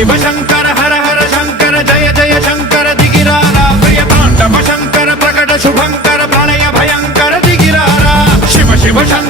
शिव शंकर हर हर शंकर जय जय शंकर दिगिरारा प्रिय तांडव शंकर प्रकट शुभंकर प्रणय भयंकर दिगिरारा शिव शिव शंकर